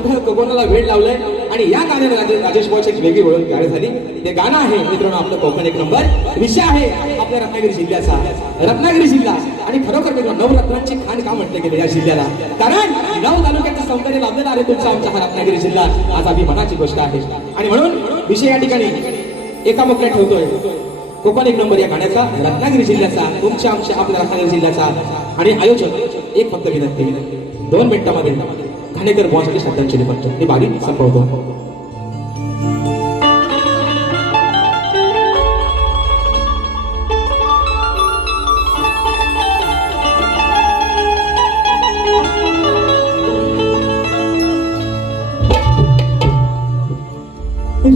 कोणत्या कोकणाला वेळ लावलाय आणि या गाण्याने राजेश भाऊची एक वेगळी ओळख तयार झाली. ते गाणं आहे मित्रांनो आपलं कोकण एक नंबर. विषय आहे आपल्या रत्नागिरी जिल्ह्याचा. रत्नागिरी जिल्हा आणि खरोखर मित्रांनो नवरत्नांची खाण का म्हटलं गेलं या जिल्ह्याला, कारण 9 तालुक्याचं सौंदर्य लाभलेला आहे तुमचा आमचा हा रत्नागिरी जिल्हा. आज अभिमानाची गोष्ट आहे आणि म्हणून विषय या ठिकाणी एका मुखड्यात ठेवतोय. कोकण एक नंबर या गाण्याचा, रत्नागिरी जिल्ह्याचा, तुमच्या आमच्या आपल्या रत्नागिरी जिल्ह्याचा. आणि आयोजक एक फक्त विनंती, 2 मिनिटांमध्ये घाणेकर बुवांसाठी श्रद्धांजली करतो. हे बारी संपवतो.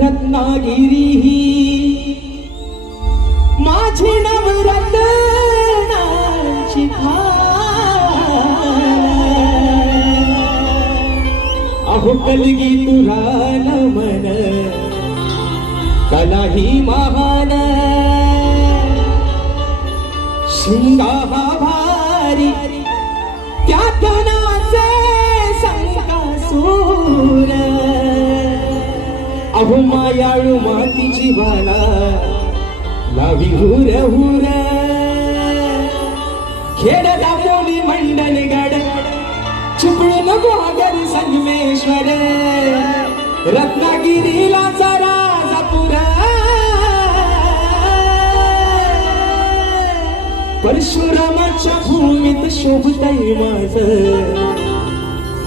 रत्नागिरी ही माझी नवरत्नांची खाण, अहो कलगी तुरा नमन कला ही महान, शिंगा हा भारी त्यात नाचे संकासूर, अहो मायाळू मातीची बाला लावी हुर हुर, खेड दापोली मंडन गड चिपळूण गुहागर संगमेश्वर, रत्नागिरीला राजापूर, परशुरामाच्या भूमीत शोभतय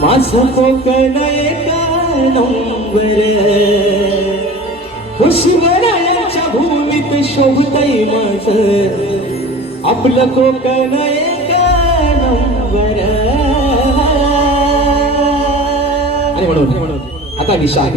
माझं कोकण एक नंबर, शिवरायांच्या भूमीत शोभतय माझं आपलं कोकण एक नंबर. आणि म्हणून आता विषय